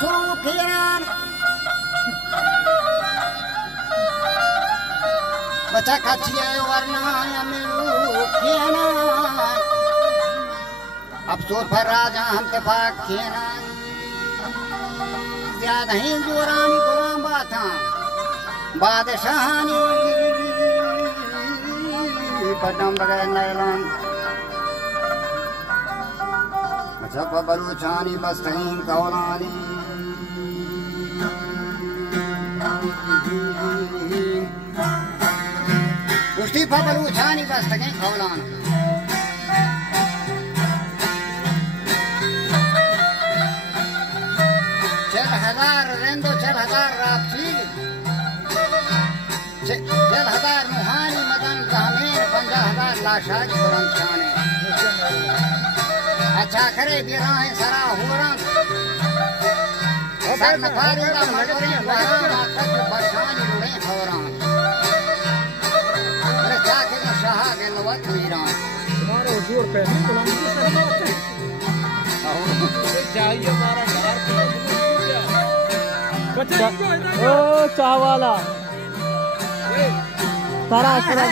surukiran baca kaciye warna milukiran अफसोस पर राजा हम तफाक खेना ज्यादा ही जोरानी गुलाम बाता बादशाहानी पटम बगैर नैलान जब बलूचानी बस्तहीन कौलानी उष्टी बलूचानी बस्तहीन कौलान रेंदो 4000 रापसी 4000 मुहानी मदन कामेर 50000 लाशाज बुरंशाने अच्छा करे बिराए सरा होरन सर नफारी का मजरे वहां तक बरसानी उड़े होरन अरे जाके तो शाह के नवत वीरान तुम्हारे जोर पे गुलाम से चाहिए हमारा ओ चावाला तारा तारा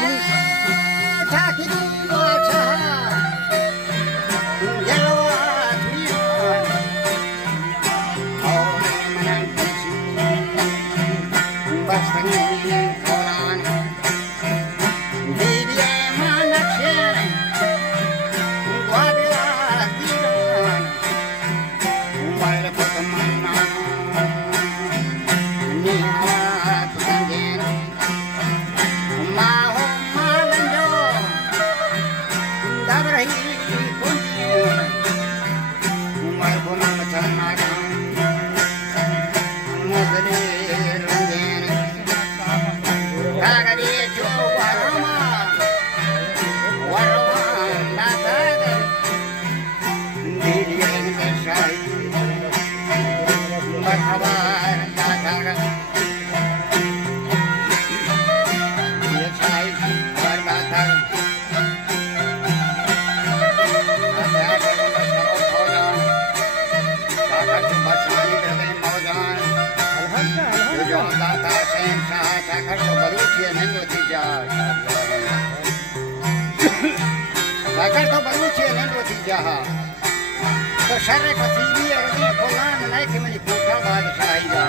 तो शर्र कसीबी अरबी फुलान नहीं कि मुझे पूछा बादशाही जा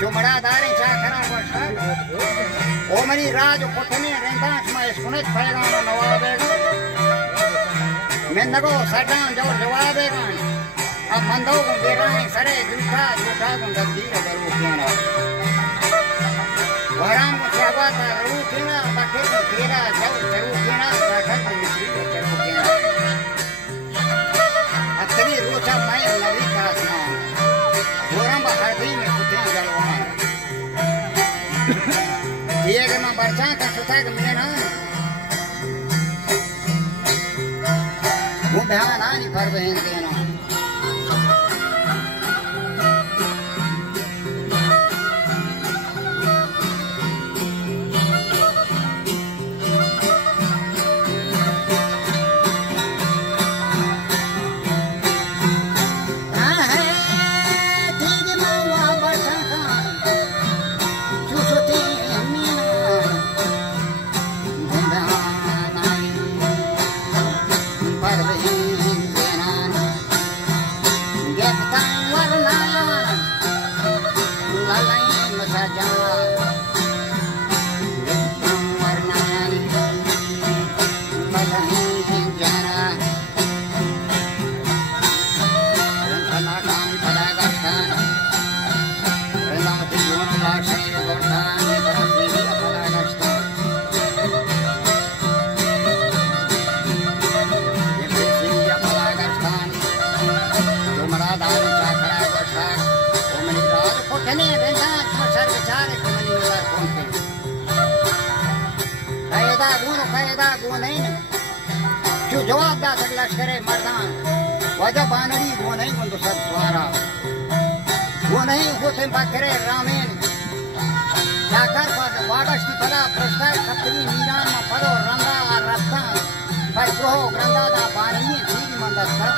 चुमड़ा दारी चाकरा बशर ओ मरी राज पुतने रेंदाश में सुनत पैगाम नवाबेगा मैं नगो सडान जो जवाबेगा अब मंदो को बेराए सरे झूठा झूठा को दबीर करू केना वराम को चाहता रू केना बाके को तेरा जब जरू केना साखत मिश्री करू केना अतरी रोचा मैं नबी का स्नान गोरम हरदी में कुत्ते जलवान ये अगर मैं बरसा का सुता के मेरा वो ध्यान आनी पर बहन देना जवाब दा सक लश्करे मर्दान वजह बानरी वो नहीं बंदो सब द्वारा वो नहीं होते बकरे रामेन जाकर पर वाडस्ती फला प्रस्ताव खतरी मीरान में पदो रंगा रस्ता पर ग्रहो ग्रंदा दा बानी ठीक मंदस्ता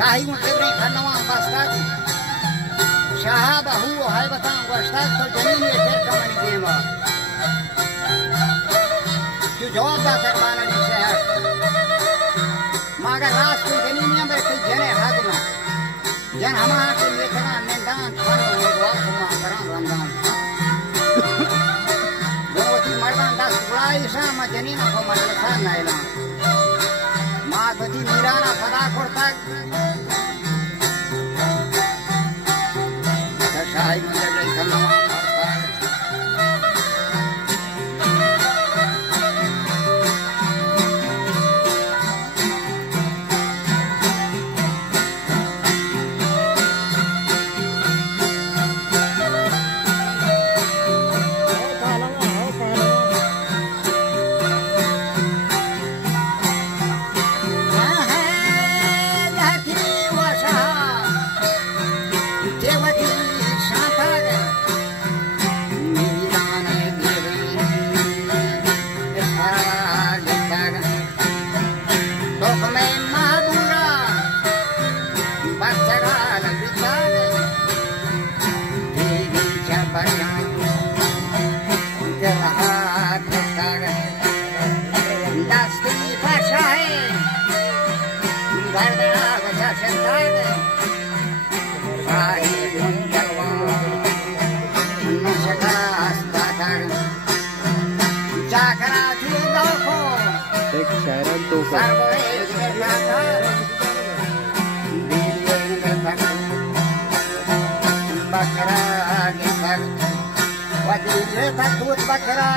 शाही उठे खनवा बस्ता शाह बहू है बताऊं बस्ता तो जमीन में फिर कमनी देवा जो जवाब दा करवाना नहीं शहर मगर रात को जमीन में कई जने हाथ में जन हमारा के लेखना मैदान फन हो दुआ को करा रमजान दोती मर्दान 10 बुलाई शाम जनीना को मदरसा नाइला मां बदी मीराना फदा करता शाही मंदिर खनवा बकरा